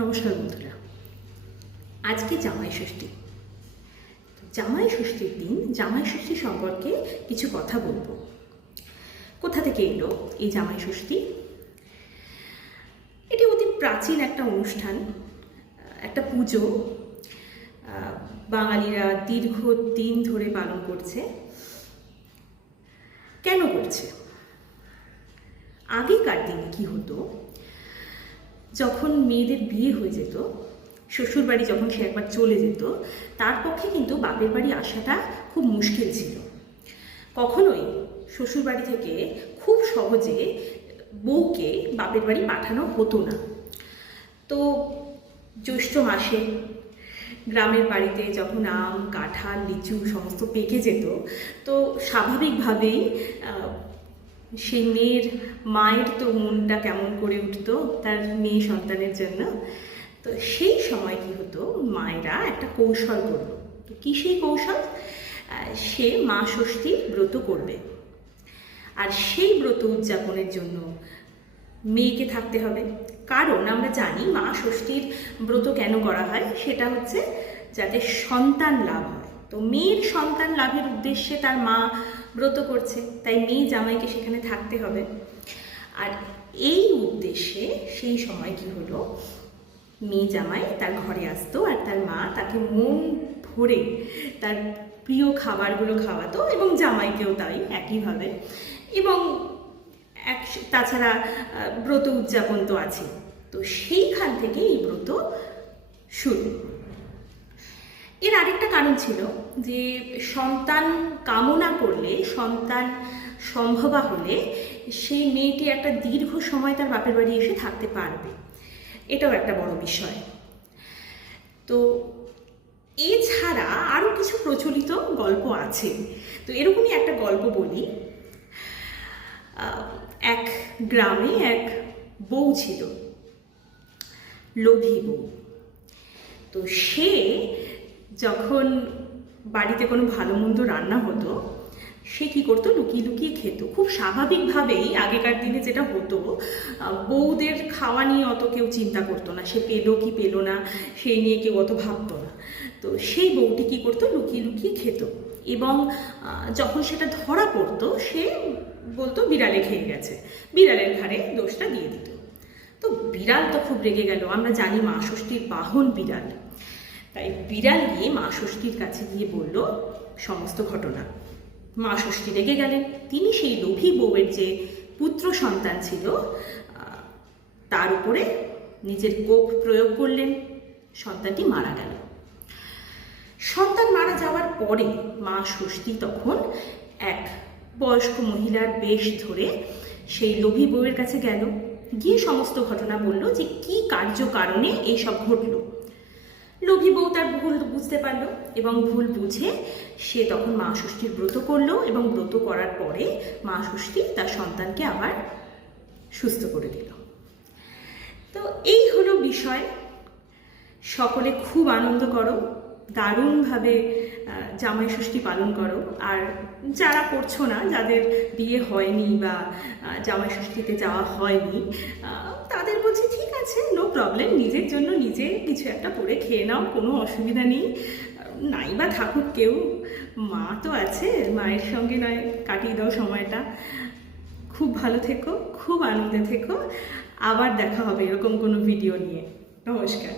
নমস্কার বন্ধুরা, আজকে জামাই ষষ্ঠী। জামাই ষষ্ঠীর দিন জামাই ষষ্ঠী সম্পর্কে কিছু কথা বলবো। কোথা থেকে এলো এই জামাই ষষ্ঠী? এটি অতি প্রাচীন একটা অনুষ্ঠান, একটা পুজো। বাঙালিরা দীর্ঘদিন ধরে পালন করছে। কেন করছে? আগেকার দিনে কি হতো, যখন মেয়েদের বিয়ে হয়ে যেত, শ্বশুরবাড়ি যখন সে একবার চলে যেত, তার পক্ষে কিন্তু বাপের বাড়ি আসাটা খুব মুশকিল ছিল। কখনোই শ্বশুরবাড়ি থেকে খুব সহজে বউকে বাপের বাড়ি পাঠানো হতো না। তো জ্যৈষ্ঠ মাসে গ্রামের বাড়িতে যখন আম, কাঁঠাল, লিচু সমস্ত পেকে যেত, তো স্বাভাবিকভাবেই সেই মেয়ের মায়ের তো মনটা কেমন করে উঠতো তার মেয়ে সন্তানের জন্য। তো সেই সময় কি হতো, মায়েরা একটা কৌশল করলো। তো কী সেই কৌশল? সে মা ষষ্ঠীর ব্রত করবে, আর সেই ব্রত উদযাপনের জন্য মেয়েকে থাকতে হবে। কারণ আমরা জানি মা ষষ্ঠীর ব্রত কেন করা হয়, সেটা হচ্ছে যাতে সন্তান লাভ হয়। তো মেয়ের সন্তান লাভের উদ্দেশ্যে তার মা ব্রত করছে, তাই মেয়ে জামাইকে সেখানে থাকতে হবে। আর এই উদ্দেশ্যে সেই সময় কি হলো, মেয়ে জামাই তার ঘরে আসতো আর তার মা তাকে মন ভরে তার প্রিয় খাবারগুলো খাওয়াতো, এবং জামাইকেও তাই একইভাবে। এবং তাছাড়া ব্রত উদযাপন তো আছে। তো সেইখান থেকে এই ব্রত শুরু। এর আরেকটা কারণ ছিল যে সন্তান কামনা করলে, সন্তান সম্ভবা হলে সেই মেয়েটি একটা দীর্ঘ সময় তার বাপের বাড়ি এসে থাকতে পারবে। এটাও একটা বড় বিষয়। তো এছাড়া আরও কিছু প্রচলিত গল্প আছে। তো এরকমই একটা গল্প বলি। এক গ্রামে এক বউ ছিল, লোভী বউ। তো সে যখন বাড়িতে কোনো ভালো মন্দ রান্না হতো, সে কী করতো, লুকিয়ে লুকিয়ে খেত। খুব স্বাভাবিকভাবেই আগেকার দিনে যেটা হতো, বউদের খাওয়া নিয়ে অত কেউ চিন্তা করতো না, সে পেলো কি পেলো না সেই নিয়ে কেউ অত ভাবতো না। তো সেই বউটি কী করতো, লুকিয়ে লুকিয়ে খেত। এবং যখন সেটা ধরা পড়তো, সে বলতো বিড়ালে খেয়ে গেছে, বিড়ালের ঘাড়ে দোষটা দিয়ে দিত। তো বিড়াল তো খুব রেগে গেল। আমরা জানি মা ষষ্ঠীর বাহন বিড়াল। তাই বিড়াল গিয়ে মা ষষ্ঠীর কাছে গিয়ে বলল সমস্ত ঘটনা। মা ষষ্ঠী রেগে গেলেন। তিনি সেই লোভী বউয়ের যে পুত্র সন্তান ছিল তার উপরে নিজের কোপ প্রয়োগ করলেন। সন্তানটি মারা গেল। সন্তান মারা যাওয়ার পরে মা ষষ্ঠী তখন এক বয়স্ক মহিলার বেশ ধরে সেই লোভী বউয়ের কাছে গেল, গিয়ে সমস্ত ঘটনা বলল যে কি কারণে এইসব ঘটলো। লোভী বউ তার ভুল বুঝতে পারল, এবং ভুল বুঝে সে তখন মা ষষ্ঠীর ব্রত করলো, এবং ব্রত করার পরে মা ষষ্ঠী তার সন্তানকে আবার সুস্থ করে দিল। তো এই হলো বিষয়। সকলে খুব আনন্দ করো, দারুণভাবে জামাই ষষ্ঠী পালন করো। আর যারা করছো না, যাদের বিয়ে হয়নি বা জামাই ষষ্ঠীতে যাওয়া হয়নি, তাদের বলছি ঠিক আছে, নো প্রবলেম, নিজের জন্য নিজে কিছু একটা করে খেয়ে নাও, কোনো অসুবিধা নেই। নাই বা থাকুক কেউ, মা তো আছে, মায়ের সঙ্গে নয় কাটিয়ে দাও সময়টা। খুব ভালো থেকো, খুব আনন্দে থেকো। আবার দেখা হবে এরকম কোনো ভিডিও নিয়ে। নমস্কার।